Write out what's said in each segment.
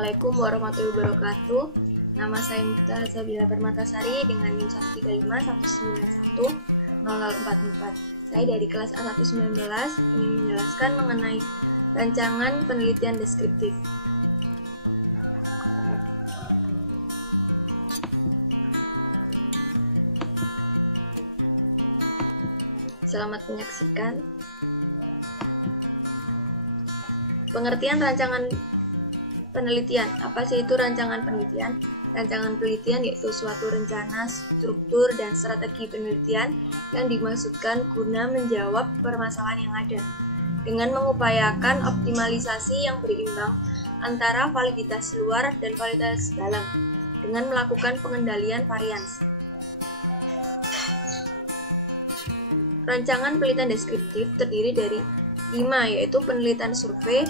Assalamualaikum warahmatullahi wabarakatuh. Nama saya Miftah Zabila Permatasari dengan NIM 13511910044. Saya dari kelas A119 ingin menjelaskan mengenai rancangan penelitian deskriptif. Selamat menyaksikan. Pengertian rancangan penelitian. Apa sih itu rancangan penelitian? Rancangan penelitian yaitu suatu rencana, struktur, dan strategi penelitian yang dimaksudkan guna menjawab permasalahan yang ada dengan mengupayakan optimalisasi yang berimbang antara validitas luar dan validitas dalam dengan melakukan pengendalian varians. Rancangan penelitian deskriptif terdiri dari 5, yaitu penelitian survei,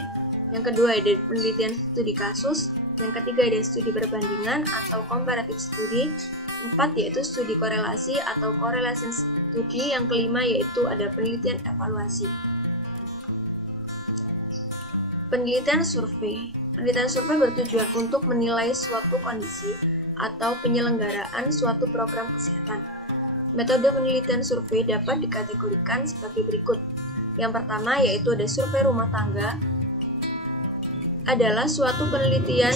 yang kedua ada penelitian studi kasus, yang ketiga ada studi perbandingan atau comparative study, 4 yaitu studi korelasi atau correlation study, yang kelima yaitu ada penelitian evaluasi. Penelitian survei. Penelitian survei bertujuan untuk menilai suatu kondisi atau penyelenggaraan suatu program kesehatan. Metode penelitian survei dapat dikategorikan sebagai berikut. Yang pertama yaitu ada survei rumah tangga. Adalah suatu penelitian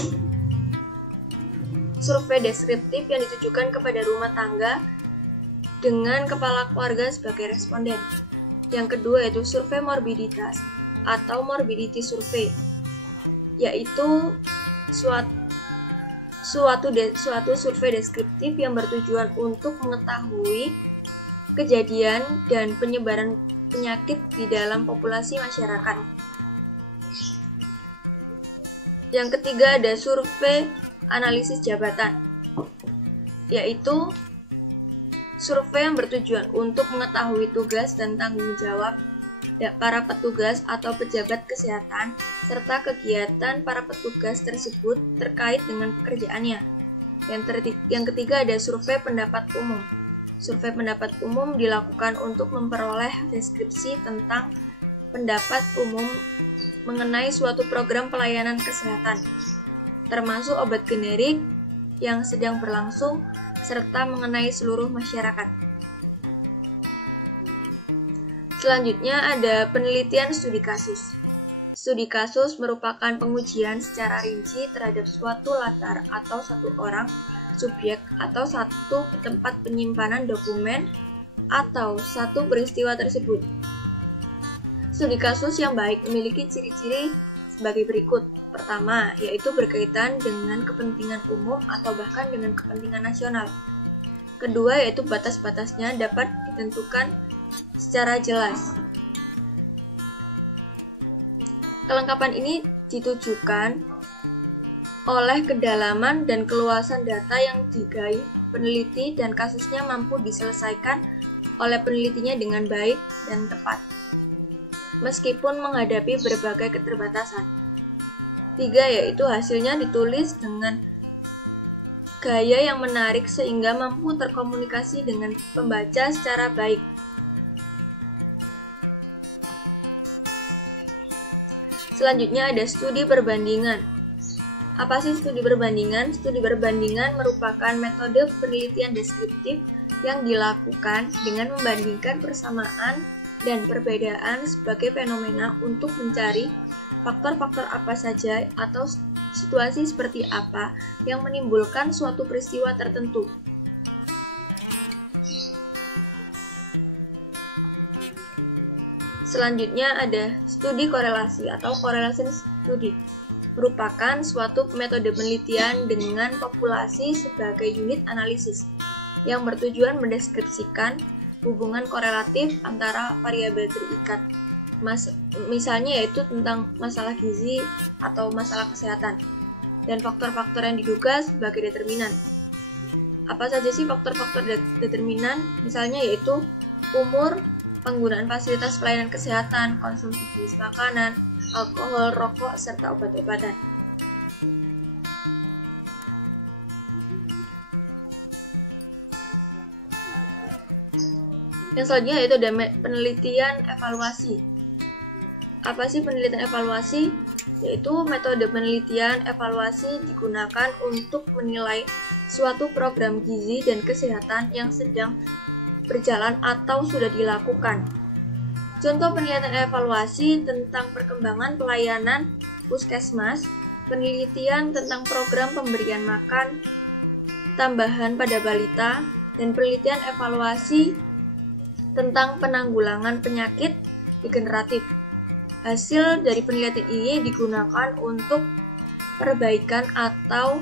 survei deskriptif yang ditujukan kepada rumah tangga dengan kepala keluarga sebagai responden. Yang kedua yaitu survei morbiditas atau morbidity survey, yaitu suatu survei deskriptif yang bertujuan untuk mengetahui kejadian dan penyebaran penyakit di dalam populasi masyarakat. Yang ketiga ada survei analisis jabatan, yaitu survei yang bertujuan untuk mengetahui tugas dan tanggung jawab para petugas atau pejabat kesehatan serta kegiatan para petugas tersebut terkait dengan pekerjaannya. Yang ketiga ada survei pendapat umum. Survei pendapat umum dilakukan untuk memperoleh deskripsi tentang pendapat umum mengenai suatu program pelayanan kesehatan, termasuk obat generik yang sedang berlangsung, serta mengenai seluruh masyarakat. Selanjutnya ada penelitian studi kasus. Studi kasus merupakan pengujian secara rinci terhadap suatu latar atau satu orang, subjek, atau satu tempat penyimpanan dokumen atau satu peristiwa tersebut. Studi kasus yang baik memiliki ciri-ciri sebagai berikut. Pertama, yaitu berkaitan dengan kepentingan umum atau bahkan dengan kepentingan nasional. Kedua, yaitu batas-batasnya dapat ditentukan secara jelas. Kelengkapan ini ditujukan oleh kedalaman dan keluasan data yang digaih peneliti dan kasusnya mampu diselesaikan oleh penelitinya dengan baik dan tepat, meskipun menghadapi berbagai keterbatasan. 3, yaitu hasilnya ditulis dengan gaya yang menarik sehingga mampu terkomunikasi dengan pembaca secara baik. Selanjutnya ada studi perbandingan. Apa sih studi perbandingan? Studi perbandingan merupakan metode penelitian deskriptif yang dilakukan dengan membandingkan persamaan dan perbedaan sebagai fenomena untuk mencari faktor-faktor apa saja atau situasi seperti apa yang menimbulkan suatu peristiwa tertentu. Selanjutnya ada studi korelasi atau correlation study. Merupakan suatu metode penelitian dengan populasi sebagai unit analisis yang bertujuan mendeskripsikan hubungan korelatif antara variabel terikat. Misalnya yaitu tentang masalah gizi atau masalah kesehatan dan faktor-faktor yang diduga sebagai determinan. Apa saja sih faktor-faktor determinan? Misalnya yaitu umur, penggunaan fasilitas pelayanan kesehatan, konsumsi jenis makanan, alkohol, rokok, serta obat-obatan. Yang selanjutnya yaitu ada penelitian evaluasi. Apa sih penelitian evaluasi? yaitu metode penelitian evaluasi digunakan untuk menilai suatu program gizi dan kesehatan yang sedang berjalan atau sudah dilakukan. Contoh penelitian evaluasi tentang perkembangan pelayanan puskesmas, penelitian tentang program pemberian makan tambahan pada balita, dan penelitian evaluasi tentang penanggulangan penyakit degeneratif. Hasil dari penelitian ini digunakan untuk perbaikan atau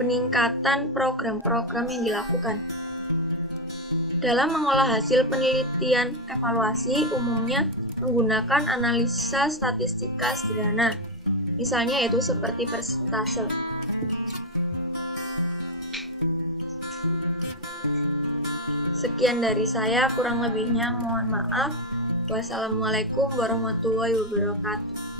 peningkatan program-program yang dilakukan. Dalam mengolah hasil penelitian evaluasi, umumnya menggunakan analisa statistika sederhana, misalnya yaitu seperti persentase. Sekian dari saya, kurang lebihnya mohon maaf. Wassalamualaikum warahmatullahi wabarakatuh.